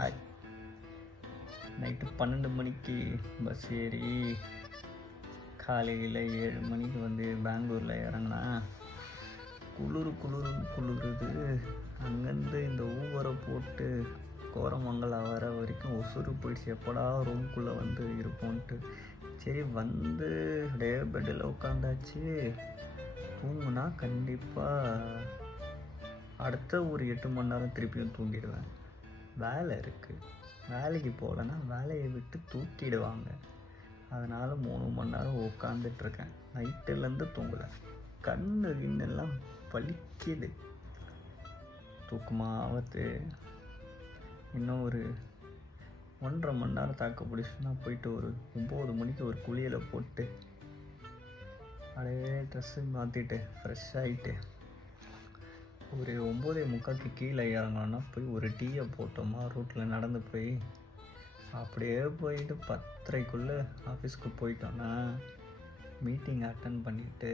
Hi. Night 12 மணிக்கு bus ஏறி காலையில் 7 மணிக்கு வந்து பெங்களூரில் இறங்கினா குளிருது. அங்கேருந்து இந்த ஊவரை போட்டு கோரமங்கலம் வர வரைக்கும் உசுறு போயிடுச்சு. எப்படா ரூம்குள்ளே வந்து இருப்போன்ட்டு சரி வந்து அப்படியே பெட்டில் உட்காந்தாச்சு. தூங்குனா கண்டிப்பாக அடுத்த ஒரு 8 மணி நேரம் திருப்பியும் தூங்கிடுவேன். வேலை இருக்குது, வேலைக்கு போகலன்னா வேலையை விட்டு தூக்கிடுவாங்க. அதனால் 3 மணி நேரம் உட்காந்துட்ருக்கேன். நைட்டுலேருந்து தூங்கலை. கண்ணு கிண்ணெல்லாம் வலிக்குது. தூக்கமாகத்து இன்னும் ஒரு 1.5 மணி நேரம் தாக்க பிடிச்சுன்னா போயிட்டு ஒரு 9 மணிக்கு ஒரு குளியலை போட்டு அப்படியே ட்ரெஸ்ஸு மாற்றிட்டு ஃப்ரெஷ் ஆகிட்டு ஒரு 9:45 கீழே இறங்கணுன்னா போய் ஒரு டீயை போட்டோமா ரூட்டில் நடந்து போய் அப்படியே போயிட்டு 10:30க்குள்ளே ஆஃபீஸ்க்கு போயிட்டோன்னா மீட்டிங் அட்டன் பண்ணிவிட்டு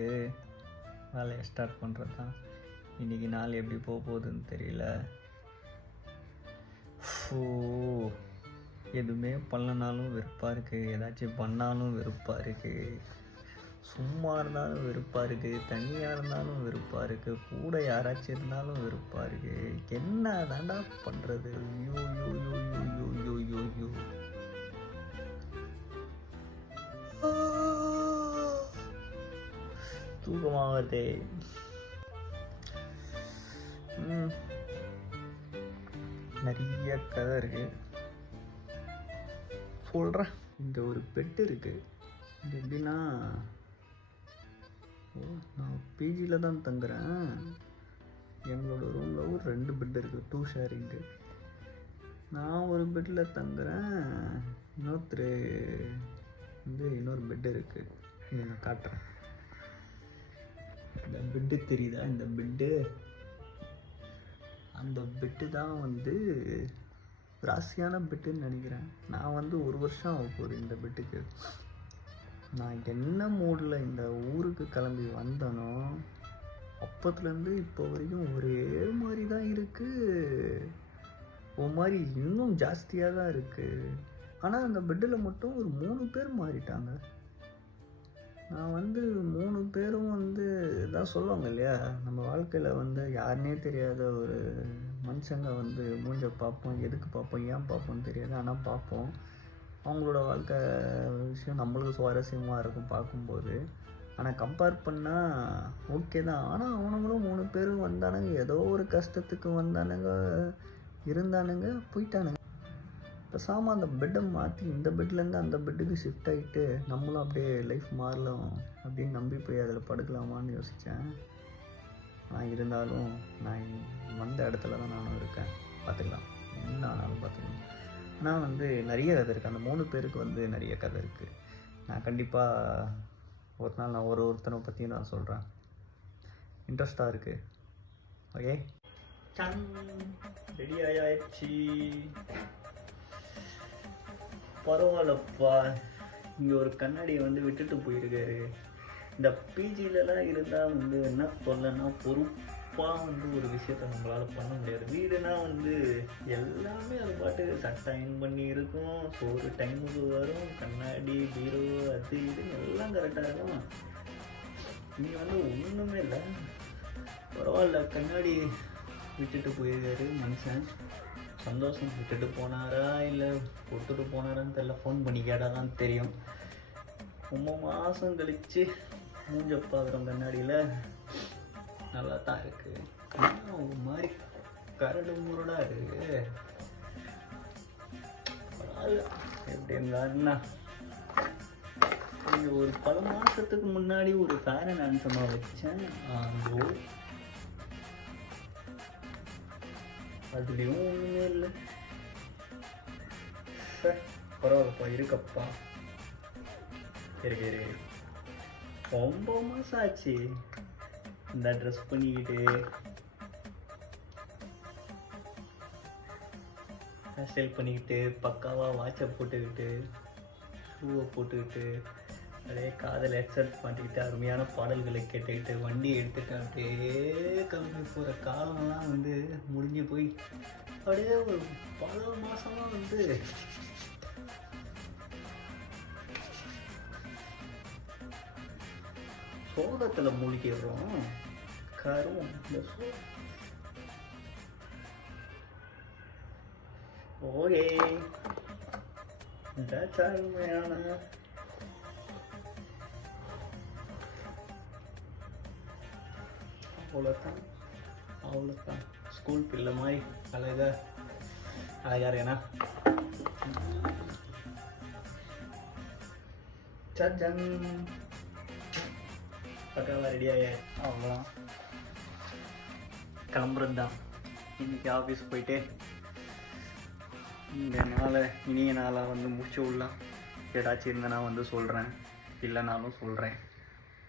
வேலையை ஸ்டார்ட் பண்ணுறது தான். இன்றைக்கி நாள் எப்படி போக போகுதுன்னு தெரியல. எதுவுமே பண்ணலனாலும் வெறுப்பாக இருக்குது, ஏதாச்சும் பண்ணாலும் வெறுப்பாக இருக்குது, சும்மா இருந்தாலும் வெறுப்பாக இருக்குது, தனியாக இருந்தாலும் வெறுப்பாக இருக்குது, கூட யாராச்சும் இருந்தாலும் வெறுப்பாக இருக்குது. என்ன தாண்டா பண்ணுறது? ஐயோ யோ யோ யோ யோ யோ யோ யோ தூக்கமாகதே. நிறைய கதை இருக்குது சொல்கிறேன். இந்த ஒரு பெட்டு இருக்குது. இது எப்படின்னா, நான் பிஜியில் தான் தங்குறேன். எங்களோட ரூமில் ஒரு 2 பெட் இருக்குது, 2 ஷேரிங்கு. நான் ஒரு பெட்டில் தங்குறேன், இன்னொரு பெட்டு இருக்குது. இதை நான் காட்டுறேன். இந்த பெட்டு தெரியுதா? இந்த பெட்டு, அந்த பெட்டு தான் வந்து ராசியான பெட்டுன்னு நினைக்கிறேன். நான் வந்து 1 வருஷம் ஆக போகுது இந்த பெட்டுக்கு. நான் என்ன மூடில் இந்த ஊருக்கு கிளம்பி வந்தனோ அப்பத்துலேருந்து இப்போ வரைக்கும் ஒரே மாதிரி தான் இருக்குது. ஒரு மாதிரி இன்னும் ஜாஸ்தியாக தான் இருக்குது. ஆனால் அந்த பெட்டில் மட்டும் ஒரு 3 பேர் மாறிட்டாங்க. நான் வந்து 3 பேரும் வந்து இதான் சொல்லுவாங்க இல்லையா, நம்ம வாழ்க்கையில் வந்து யாருனே தெரியாத ஒரு மனுஷங்க வந்து மூஞ்ச பார்ப்போம். எதுக்கு பார்ப்போம், ஏன் பார்ப்போம்னு தெரியாது, ஆனால் பார்ப்போம். அவங்களோட வாழ்க்கை விஷயம் நம்மளுக்கு சுவாரஸ்யமாக இருக்கும் பார்க்கும்போது. ஆனால் கம்பேர் பண்ணால் ஓகே தான். ஆனால் அவனுங்களும் 3 பேரும் வந்தானுங்க, ஏதோ ஒரு கஷ்டத்துக்கு வந்தானுங்க, இருந்தானுங்க, போயிட்டானுங்க. பேசாமல் அந்த பெட்டை மாற்றி இந்த பெட்லேருந்து அந்த பெட்டுக்கு ஷிஃப்ட் ஆகிட்டு நம்மளும் அப்படியே லைஃப் மாறலாம் அப்படின்னு நம்பி போய் அதில் படுக்கலாமான்னு யோசித்தேன். நான் இருந்தாலும் நான் வந்த இடத்துல தான் நானும் இருக்கேன். பார்த்துக்கலாம், என்ன ஆனாலும் பார்த்துக்கலாம். ஆனால் வந்து நிறைய கதை இருக்குது. அந்த 3 பேருக்கு வந்து நிறைய கதை இருக்குது. நான் கண்டிப்பாக ஒரு நாள் நான் ஒருத்தனை பற்றியும் நான் சொல்கிறேன். இன்ட்ரெஸ்டாக இருக்குது. ஓகே, ரெடி ஆயாச்சு. பரவாயில்லப்பா, இங்கே ஒரு கண்ணாடியை வந்து விட்டுட்டு போயிருக்காரு. இந்த பிஜிலலாம் இருந்தால் வந்து என்ன சொல்லனா, பொறுப்பாக வந்து ஒரு விஷயத்த நம்மளால் பண்ண முடியாது. வீடுனா வந்து எல்லாமே அது பாட்டு சட்டை அயன் பண்ணி இருக்கும், சோறு டைமுக்கு வரும், கண்ணாடி பீரோ அது இதுன்னு எல்லாம் கரெக்டாக இருக்கும். இங்கே வந்து ஒன்றுமே இல்லை. பரவாயில்ல, கண்ணாடி விட்டுட்டு போயிருக்காரு மனுஷன். சந்தோஷம். விட்டுட்டு போனாரா இல்லை கொடுத்துட்டு போனாரான்னு தெரியல. ஃபோன் பண்ணி கேட்டால் தான் தெரியும். ரொம்ப மாதம் கழித்து மூஞ்ச பார்க்குறோம் கண்ணாடியில். நல்லா தான் இருக்குது. ஒரு மாதிரி கரடு முரடாக இருக்குது. எப்படி இருந்தாருன்னா, இங்கே ஒரு பல மாதத்துக்கு முன்னாடி ஒரு ஃபேர் அண்ட் ஹேண்ட்ஸமாக வச்சேன். அதுலேயும் ஒன்றுமே இல்லை. பரவாயில்லப்பா, இருக்கப்பா, இருக்கு. ரொம்ப மாதம் ஆச்சு இந்த ட்ரெஸ் பண்ணிக்கிட்டு, ஹேர் ஸ்டைல் பண்ணிக்கிட்டு, பக்காவாக வாட்சை போட்டுக்கிட்டு, ஷூவை போட்டுக்கிட்டு, அப்படியே காதில் ஹெட்செட் மாட்டிக்கிட்டு அருமையான பாடல்களை கேட்டுக்கிட்டு வண்டியை எடுத்துகிட்டு அப்படியே கிளம்பி போகிற காலம்லாம் வந்து முடிஞ்சு போய் அப்படியே ஒரு பல மாசமாக வந்து சோகத்தில் மூழ்கிடுறோம். கருவம் இந்த ஓகே உண்மையான அவ்வளோதான் ஸ்கூல் பிள்ளை மாதிரி அழகா இருக்கேனா? சஜன் பக்காவா ரெடியாக அவ்வளோதான், கிளம்புறது தான். இன்னைக்கு ஆஃபீஸ் போயிட்டு இந்த நாளை இனிய நாளாக வந்து முடிச்சு விடலாம். ஏதாச்சும் இருந்தால் நான் வந்து சொல்கிறேன், இல்லைனாலும் சொல்கிறேன்.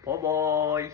பாய்.